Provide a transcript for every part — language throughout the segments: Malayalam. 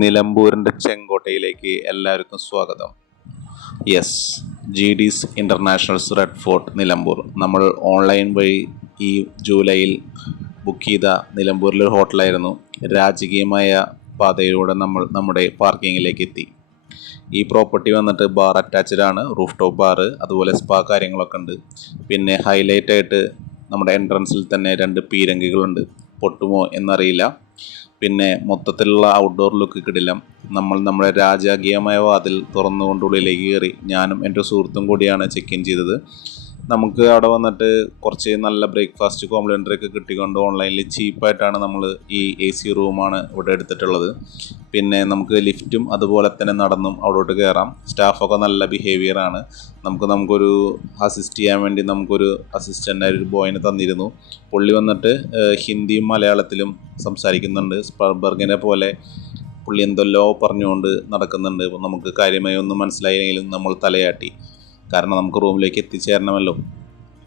നിലമ്പൂരിൻ്റെ ചെങ്കോട്ടയിലേക്ക് എല്ലാവർക്കും സ്വാഗതം. Yes, GD's internationals red fort Nilambur. നമ്മൾ ഓൺലൈൻ വഴി ഈ ജൂലൈയിൽ ബുക്ക് ചെയ്ത നിലമ്പൂരിലൊരു ഹോട്ടലായിരുന്നു. രാജകീയമായ പാതയിലൂടെ നമ്മൾ നമ്മുടെ പാർക്കിങ്ങിലേക്ക് എത്തി. ഈ പ്രോപ്പർട്ടി വന്നിട്ട് ബാർ അറ്റാച്ച്ഡ് ആണ്, റൂഫ് ടോപ്പ് ബാർ, അതുപോലെ സ്പാ കാര്യങ്ങളൊക്കെ ഉണ്ട്. പിന്നെ ഹൈലൈറ്റ് ആയിട്ട് നമ്മുടെ എൻട്രൻസിൽ തന്നെ 2 പീരങ്കികളുണ്ട്. പൊട്ടുമോ എന്നറിയില്ല. പിന്നെ മൊത്തത്തിലുള്ള ഔട്ട്ഡോർ ലുക്ക് കിടിലം. നമ്മുടെ രാജകീയമായ വാതിൽ തുറന്നുകൊണ്ട് ഉള്ളിലേക്ക് കയറി. ഞാനും എൻ്റെ സുഹൃത്തും കൂടിയാണ് ചെക്ക് ഇൻ ചെയ്തത്. നമുക്ക് അവിടെ വന്നിട്ട് കുറച്ച് നല്ല ബ്രേക്ക്ഫാസ്റ്റ് കോംപ്ലിമെൻ്ററി ഒക്കെ കിട്ടിക്കൊണ്ട് ഓൺലൈനിൽ ചീപ്പായിട്ടാണ് നമ്മൾ ഈ AC റൂമാണ് ഇവിടെ എടുത്തിട്ടുള്ളത്. പിന്നെ നമുക്ക് ലിഫ്റ്റും അതുപോലെ തന്നെ നടന്നും അവിടോട്ട് കയറാം. സ്റ്റാഫൊക്കെ നല്ല ബിഹേവിയറാണ്. നമുക്കൊരു അസിസ്റ്റ് ചെയ്യാൻ വേണ്ടി നമുക്കൊരു അസിസ്റ്റൻ്റായ ഒരു ബോയിനെ തന്നിരുന്നു. പുള്ളി വന്നിട്ട് ഹിന്ദിയും മലയാളത്തിലും സംസാരിക്കുന്നുണ്ട്. സ്പർബർഗിനെ പോലെ പുള്ളി എന്തെല്ലോ പറഞ്ഞുകൊണ്ട് നടക്കുന്നുണ്ട്. നമുക്ക് കാര്യമായി ഒന്നും മനസ്സിലായില്ലെങ്കിലും നമ്മൾ തലയാട്ടി, കാരണം നമുക്ക് റൂമിലേക്ക് എത്തിച്ചേരണമല്ലോ.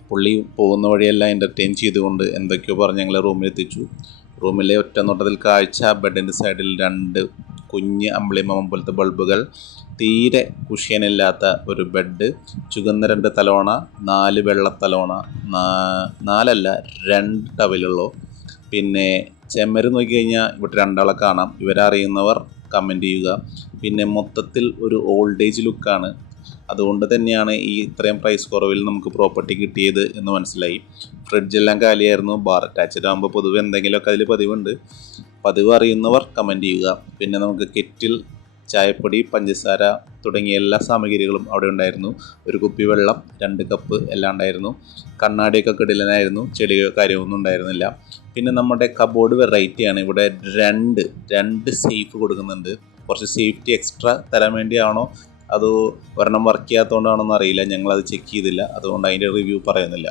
പുള്ളി പോകുന്ന വഴിയെല്ലാം എൻ്റർടൈൻ ചെയ്തുകൊണ്ട് എന്തൊക്കെയോ പറഞ്ഞ് ഞങ്ങളെ റൂമിലെത്തിച്ചു. റൂമിലെ ഒറ്റ നോട്ടത്തിൽ കാഴ്ച, ബെഡിൻ്റെ സൈഡിൽ 2 കുഞ്ഞ് അമ്പിളിമാമ പോലത്തെ ബൾബുകൾ, തീരെ കുഷ്യനില്ലാത്ത ഒരു ബെഡ്, ചുവന്ന 2 തലോണ, 4 വെള്ള തലോണ, 2 ടവലുള്ളൂ. പിന്നെ ചെമ്മര് നോക്കിക്കഴിഞ്ഞാൽ ഇവിടെ 2 ആളെ കാണാം. ഇവരറിയുന്നവർ കമൻറ്റ് ചെയ്യുക. പിന്നെ മൊത്തത്തിൽ ഒരു ഓൾഡ് ഏജ് ലുക്കാണ്. അതുകൊണ്ട് തന്നെയാണ് ഈ ഇത്രയും പ്രൈസ് കുറവിൽ നമുക്ക് പ്രോപ്പർട്ടി കിട്ടിയത് എന്ന് മനസ്സിലായി. ഫ്രിഡ്ജെല്ലാം കാലിയായിരുന്നു. ബാർ അറ്റാച്ച്ഡ് ആകുമ്പോൾ പൊതുവെ എന്തെങ്കിലുമൊക്കെ അതിൽ പതിവുണ്ട്. പതിവ് അറിയുന്നവർ കമൻറ്റ് ചെയ്യുക. പിന്നെ നമുക്ക് കെറ്റിൽ, ചായപ്പൊടി, പഞ്ചസാര തുടങ്ങിയ എല്ലാ സാമഗ്രികളും അവിടെ ഉണ്ടായിരുന്നു. ഒരു കുപ്പി വെള്ളം, 2 കപ്പ് എല്ലാം ഉണ്ടായിരുന്നു. കണ്ണാടിയൊക്കെ കിടിലനായിരുന്നു. ചെടിയോ കാര്യമൊന്നും ഉണ്ടായിരുന്നില്ല. പിന്നെ നമ്മുടെ കബോർഡ് വെറൈറ്റിയാണ്. ഇവിടെ 2 സേഫ് കൊടുക്കുന്നുണ്ട്. കുറച്ച് സേഫ്റ്റി എക്സ്ട്രാ തരാൻ വേണ്ടിയാണോ അത് ഒരെണ്ണം വർക്ക് ചെയ്യാത്തതുകൊണ്ടാണെന്ന് അറിയില്ല. ഞങ്ങളത് ചെക്ക് ചെയ്തില്ല, അതുകൊണ്ട് അതിൻ്റെ റിവ്യൂ പറയുന്നില്ല.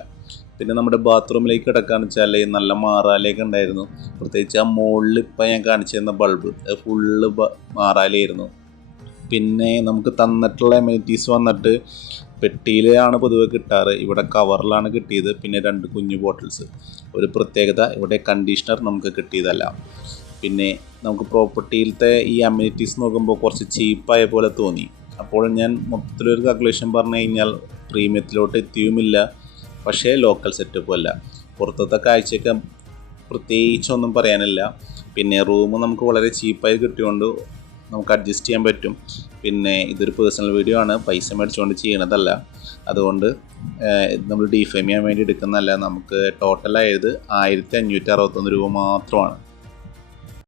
പിന്നെ നമ്മുടെ ബാത്റൂമിലേക്ക് കിടക്കാന്ന് വെച്ചാൽ നല്ല മാറാലയൊക്കെ ഉണ്ടായിരുന്നു. പ്രത്യേകിച്ച് ആ മുകളിൽ ഇപ്പം ഞാൻ കാണിച്ചു തന്ന ബൾബ് ഫുള്ള് മാറാലയായിരുന്നു. പിന്നെ നമുക്ക് തന്നിട്ടുള്ള എമിനിറ്റീസ് വന്നിട്ട് പെട്ടിയിലാണ് പൊതുവെ കിട്ടാറ്. ഇവിടെ കവറിലാണ് കിട്ടിയത്. പിന്നെ 2 കുഞ്ഞു ബോട്ടിൽസ്. ഒരു പ്രത്യേകത, ഇവിടെ കണ്ടീഷണർ നമുക്ക് കിട്ടിയതല്ല. പിന്നെ നമുക്ക് പ്രോപ്പർട്ടിയിലത്തെ ഈ അമ്യൂണിറ്റീസ് നോക്കുമ്പോൾ കുറച്ച് ചീപ്പായ പോലെ തോന്നി. അപ്പോൾ ഞാൻ മൊത്തത്തിലൊരു കാൽക്കുലേഷൻ പറഞ്ഞു കഴിഞ്ഞാൽ പ്രീമിയത്തിലോട്ട് എത്തിയുമില്ല, പക്ഷേ ലോക്കൽ സെറ്റപ്പും അല്ല. പുറത്തത്തെ കാഴ്ചയൊക്കെ പ്രത്യേകിച്ചൊന്നും പറയാനില്ല. പിന്നെ റൂം നമുക്ക് വളരെ ചീപ്പായി കിട്ടിയോണ്ട് നമുക്ക് അഡ്ജസ്റ്റ് ചെയ്യാൻ പറ്റും. പിന്നെ ഇതൊരു പേഴ്സണൽ വീഡിയോ ആണ്, പൈസ മേടിച്ചുകൊണ്ട് ചെയ്യണതല്ല. അതുകൊണ്ട് നമ്മൾ ഡിഫൈം ചെയ്യാൻ വേണ്ടി എടുക്കുന്നതല്ല. നമുക്ക് ടോട്ടലായത് 1561 രൂപ മാത്രമാണ്.